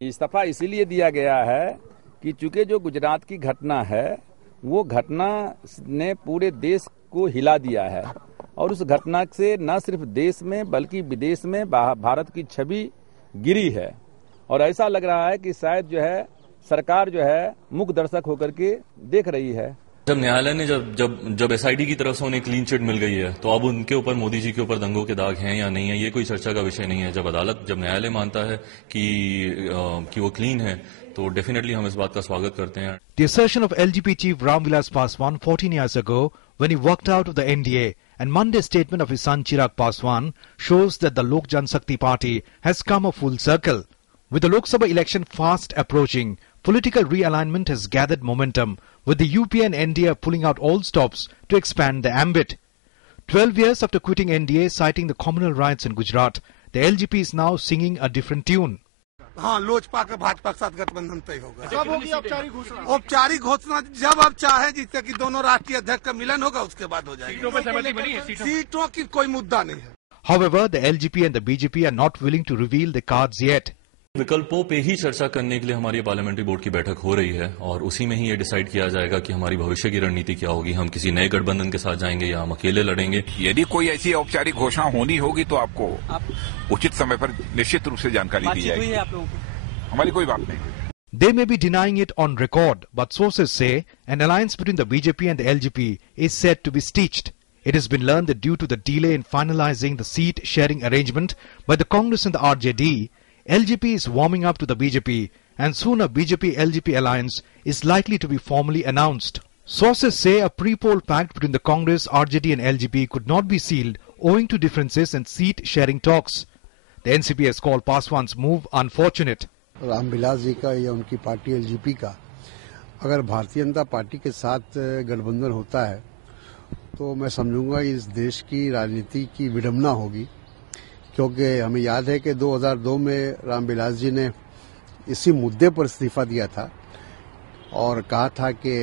इस्तीफा इसीलिए दिया गया है कि चूंकि जो गुजरात की घटना है वो घटना ने पूरे देश को हिला दिया है और उस घटना से न सिर्फ देश में बल्कि विदेश में भारत की छवि गिरी है और ऐसा लग रहा है कि शायद जो है सरकार जो है मूक दर्शक होकर के देख रही है। जब न्यायालय ने जब एसआईटी की तरफ से उन्हें क्लीन चिट मिल गई है तो अब उनके ऊपर मोदी जी के ऊपर दंगों के दाग हैं या नहीं है, ये कोई चर्चा का विषय नहीं है। जब न्यायालय मानता है कि वो क्लीन है तो डेफिनेटली हम इस बात का स्वागत करते हैं। The assertion of LGP chief Ramvilas Paswan 14 years ago when he walked out of the NDA and Monday's statement of his son Chirag Paswan shows that the Lok Janshakti party has come a full circle. With the Lok Sabha election fast approaching, political realignment has gathered momentum, with the UP and NDA pulling out all stops to expand the ambit. 12 years after quitting NDA, citing the communal riots in Gujarat, the LGP is now singing a different tune. हाँ, लोजपा के भाजपा के साथ गठबंधन तय होगा। कब होगी औपचारिक घोषणा? औपचारिक घोषणा जब आप चाहे, जिससे कि दोनों राष्ट्रीय अध्यक्ष का मिलन होगा उसके बाद हो जाएगी। सीटों पर सहमति बनी है? सीटों की कोई मुद्दा नहीं है। However, the LGP and the BJP are not willing to reveal the cards yet. विकल्पों पे ही चर्चा करने के लिए हमारी पार्लियामेंट्री बोर्ड की बैठक हो रही है और उसी में ही ये डिसाइड किया जाएगा कि हमारी भविष्य की रणनीति क्या होगी। हम किसी नए गठबंधन के साथ जाएंगे या हम अकेले लड़ेंगे। यदि कोई ऐसी औपचारिक घोषणा होनी होगी तो आपको उचित समय पर निश्चित रूप से जानकारी दी जाएगी। हमारी कोई बात नहीं। They may be denying it on record, but sources say an alliance between the BJP and the LGP is said to be stitched. It has been learned that due to the delay in finalizing the seat-sharing arrangement by the Congress and the RJD, LGP is warming up to the BJP, and soon a BJP-LGP alliance is likely to be formally announced. Sources say a pre-poll pact between the Congress, RJD and LGP could not be sealed owing to differences in seat-sharing talks. The NCP has called Paswan's move unfortunate. Ramvilas ji का या उनकी party LGP का अगर Bharatiya Janata party के साथ गठबंधन होता है तो मैं समझूंगा इस देश की राजनीति की विडंबना होगी, क्योंकि हमें याद है कि 2002 में रामविलास जी ने इसी मुद्दे पर इस्तीफा दिया था और कहा था कि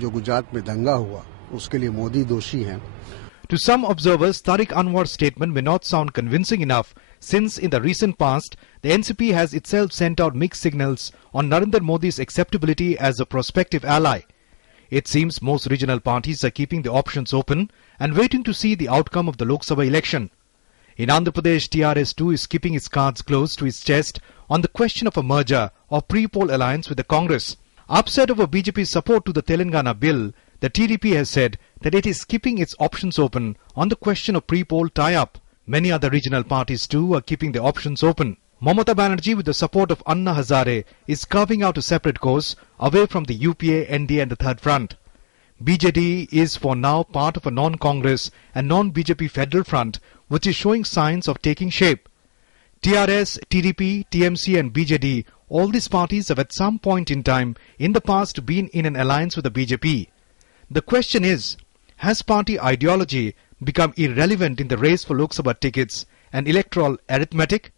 जो गुजरात में दंगा हुआ उसके लिए मोदी दोषी हैं। To some observers, Tariq Anwar's statement may not sound convincing enough, since in the recent past, the NCP has itself sent out mixed signals on Narendra Modi's acceptability as a prospective ally. It seems most regional parties are keeping the options open and waiting to see the outcome of the Lok Sabha election. In Andhra Pradesh, TRS too is keeping its cards close to its chest on the question of a merger or pre-poll alliance with the Congress. Upset over BJP's support to the Telangana bill, the TDP has said that it is keeping its options open on the question of pre-poll tie-up. Many other regional parties too are keeping their options open. Mamata Banerjee, with the support of Anna Hazare, is carving out a separate course away from the UPA, NDA and the Third Front. BJD is for now part of a non-Congress and non-BJP federal front which is showing signs of taking shape. TRS, TDP, TMC and BJD, all these parties have at some point in time in the past been in an alliance with the BJP. The question is, has party ideology become irrelevant in the race for Lok Sabha tickets and electoral arithmetic?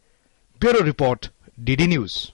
Bureau Report, DD News.